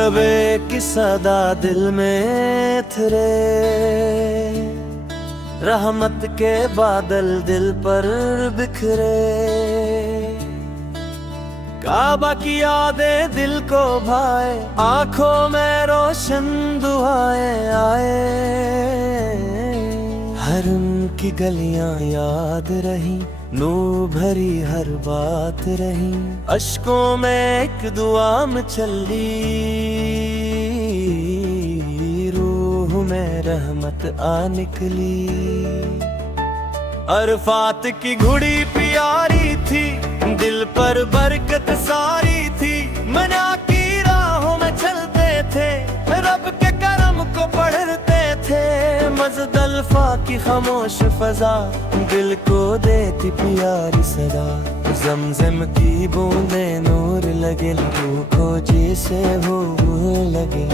लबे की सदा दिल में थरे, रहमत के बादल दिल पर बिखरे। काबा की यादें दिल को भाए, आंखों में रोशन दुआएं आए। हरम की गलियां याद रही, नूर भरी हर बात रही। अश्कों में एक दुआ मचली, रूह में रहमत आ निकली। अरफात की घुड़ी प्यारी थी, दिल पर बरकत सारी थी। मना की राहों में चलते थे, रब के करम को पढ़ते थे। मज़दलिफ़ा की खामोश फजा दिल को देती प्यारी सदा। ज़मज़म की बूंदें नूर लगे, रूह को जैसे भूख लगे।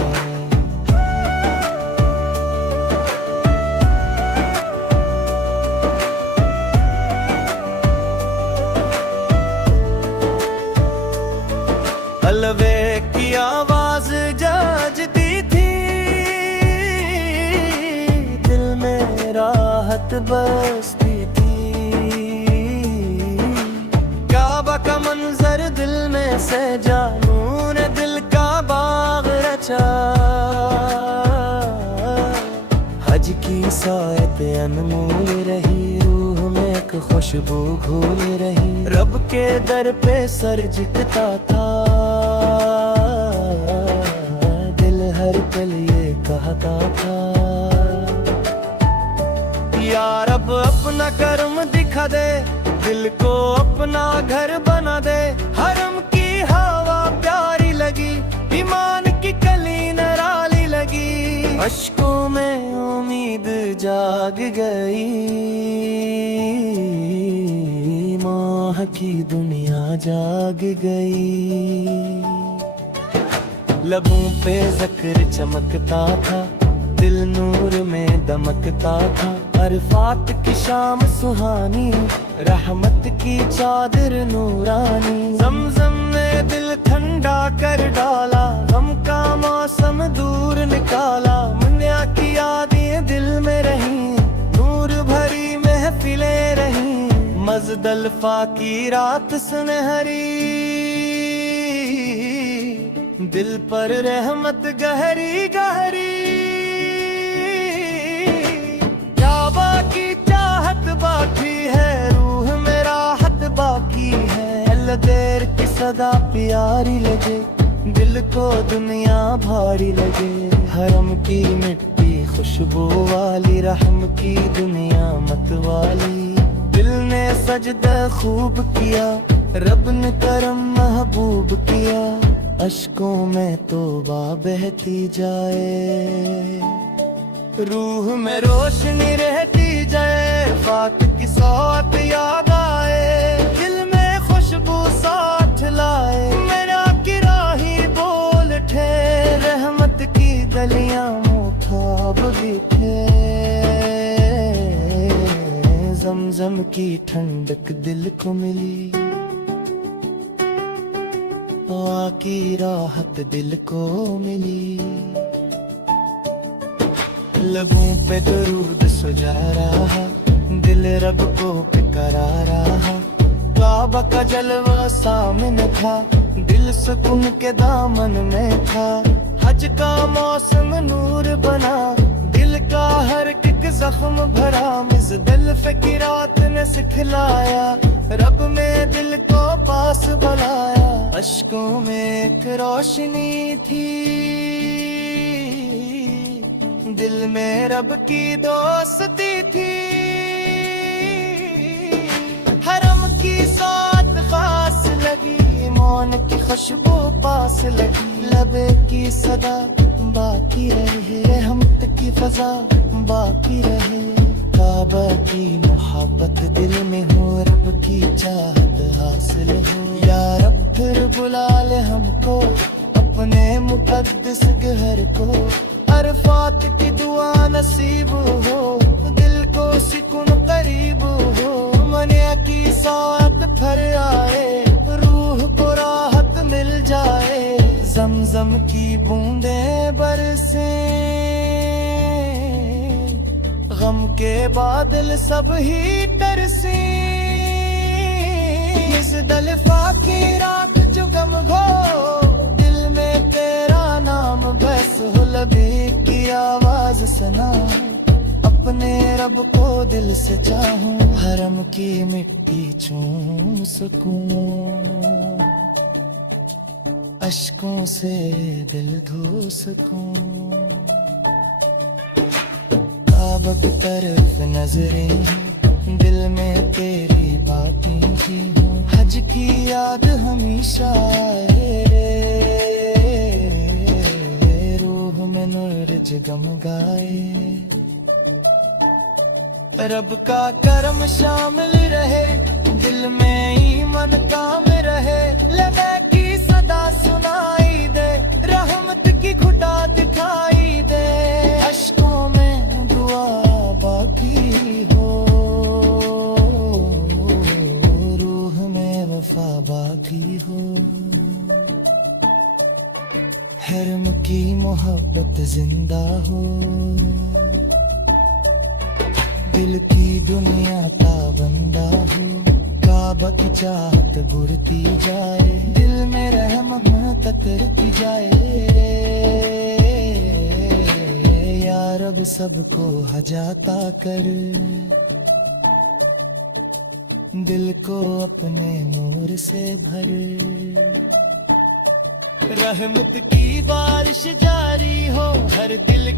हलवे की आवाज जाजती थी, दिल में राहत बसती थी। काबा का मंजर दिल में सजा, नूर ने दिल का बाग रचा। हज की सायत अनमोल रही, रूह में एक खुशबू घूल रही। रब के दर पे सर झुकता था, दिल हर पल ये कहता था। या रब अपना करम दिखा दे, दिल को अपना घर बना दे। हरम की हवा प्यारी लगी, ईमान की कली नराली लगी। अश्कों में उम्मीद जाग गई, माह की दुनिया जाग गई। लबों पे ज़िक्र चमकता था, दिल नूर में दमकता था। अरफात की शाम सुहानी, रहमत की चादर नूरानी। ज़मज़म ने दिल ठंडा कर डाला, गम का मौसम दूर निकाला। मुन्या की यादें दिल में रहीं, नूर भरी महफिलें रहीं। मज़दलिफ़ा की रात सुनहरी, दिल पर रहमत गहरी गहरी। काबा की चाहत बाकी है, रूह में राहत बाकी है। देर की सदा प्यारी लगे, दिल को दुनिया भारी लगे। हरम की मिट्टी खुशबू वाली, रहम की दुनिया मत वाली। दिल ने सजदा खूब किया, रब ने करम महबूब किया। अश्कों में तौबा बहती जाए, रूह में रोशनी रहती जाए। फात की सौत याद आए, दिल में खुशबू साथ लाए। मेरा की राही बोल उठे, रहमत की गलियां मुखाब दिखे। ज़मज़म की ठंडक दिल को मिली, हवा की राहत दिल को मिली। लबों पे दरूद सुजा रहा, दिल रब को पुकारा रहा। काबा का जलवा सामने था, दिल सुकून के दामन में था। हज का मौसम नूर बना, दिल का हर एक जख्म भरा। मुज़दलिफ़ा की रात ने सिखलाया, रब में दिल को पास बुलाया। अश्कों में एक रोशनी थी, दिल में रब की दोस्ती थी। हरम की साथ खास लगी, मौन की खुशबू पास लगी। लबे की सदा बाकी रहे, रहमत की फजा बाकी रहे। काबा की मोहब्बत दिल में हो, रब की चाहत हासिल हो। या रब फिर बुला ले हमको अपने मुक़द्दस घर को। अरफात की दुआ नसीब हो, दिल को सुकून करीब हो। मनिया की साथ फर आए, रूह को राहत मिल जाए। ज़मज़म रमज़म की बूंदें बरसे, गम के बादल सब ही तरसे। इस दलफा की रात जो गम घो, दिल में तेरा नाम बस हो, लबे की आवाज सुना, अपने रब को दिल से चाहूं, हरम की मिट्टी चूम सकूं, अश्कों से दिल धो सकूं। काबा की तरफ नजरें, दिल में तेरी बातें की हूँ, हज की याद हमेशा आए, रूह में नूर जगमगाए। रब का करम शामिल रहे, दिल में ईमान काम रहे, लबे की सदा सुनाई दे, रहमत की घुटा दिखाई दे, अश्कों में दुआ बाकी हो, रूह में वफा बाकी हो। हरम की मोहब्बत जिंदा हो, दिल की दुनिया ताबंदा हो, काबा की चाहत बुरती जाए, दिल में रहमत कतरती जाए। या रब सबको हजाता कर, दिल को अपने नूर से भर, रहमत की बारिश जारी हो, हर दिल